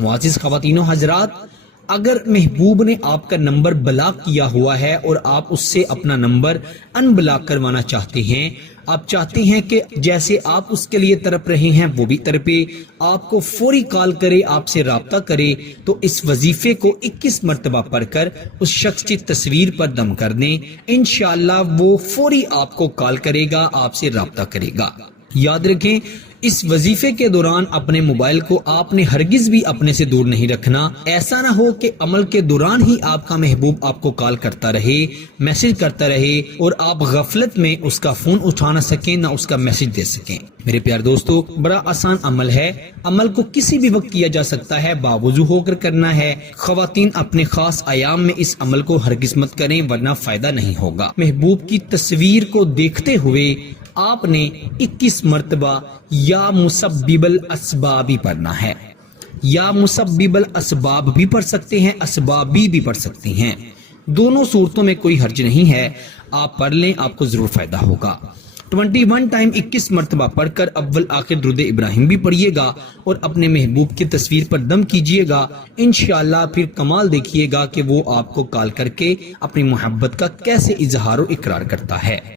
معزز خواتین و حضرات، اگر محبوب نے آپ کا نمبر بلاک کیا ہوا ہے اور آپ اس سے اپنا نمبر ان بلاک کروانا چاہتے ہیں، آپ چاہتے ہیں کہ جیسے آپ اس کے لیے تڑپ رہے ہیں وہ بھی تڑپے، آپ کو فوری کال کرے، آپ سے رابطہ کرے، تو اس وظیفے کو 21 مرتبہ پڑھ کر اس شخص کی تصویر پر دم کر دیں۔ انشاءاللہ وہ فوری آپ کو کال کرے گا، آپ سے رابطہ کرے گا۔ یاد رکھیں، اس وظیفے کے دوران اپنے موبائل کو آپ نے ہرگز بھی اپنے سے دور نہیں رکھنا۔ ایسا نہ ہو کہ عمل کے دوران ہی آپ کا محبوب آپ کو کال کرتا رہے، میسج کرتا رہے اور آپ غفلت میں اس کا فون اٹھا نہ سکیں، نہ اس کا میسج دے سکیں۔ میرے پیار دوستو، بڑا آسان عمل ہے، عمل کو کسی بھی وقت کیا جا سکتا ہے، باوضو ہو کر کرنا ہے۔ خواتین اپنے خاص ایام میں اس عمل کو ہرگز مت کریں ورنہ فائدہ نہیں ہوگا۔ محبوب کی تصویر کو دیکھتے ہوئے آپ نے 21 مرتبہ یا مسبب الاسباب پڑھنا ہے۔ یا مسبب الاسباب بھی پڑھ سکتے ہیں، اسبابی بھی پڑھ سکتے ہیں، دونوں صورتوں میں کوئی حرج نہیں ہے، آپ پڑھ لیں، آپ کو ضرور فائدہ ہوگا۔ 21 ٹائم 21 مرتبہ پڑھ کر اول آخر درود ابراہیم بھی پڑھیے گا اور اپنے محبوب کی تصویر پر دم کیجئے گا۔ انشاءاللہ پھر کمال دیکھیے گا کہ وہ آپ کو کال کر کے اپنی محبت کا کیسے اظہار و اقرار کرتا ہے۔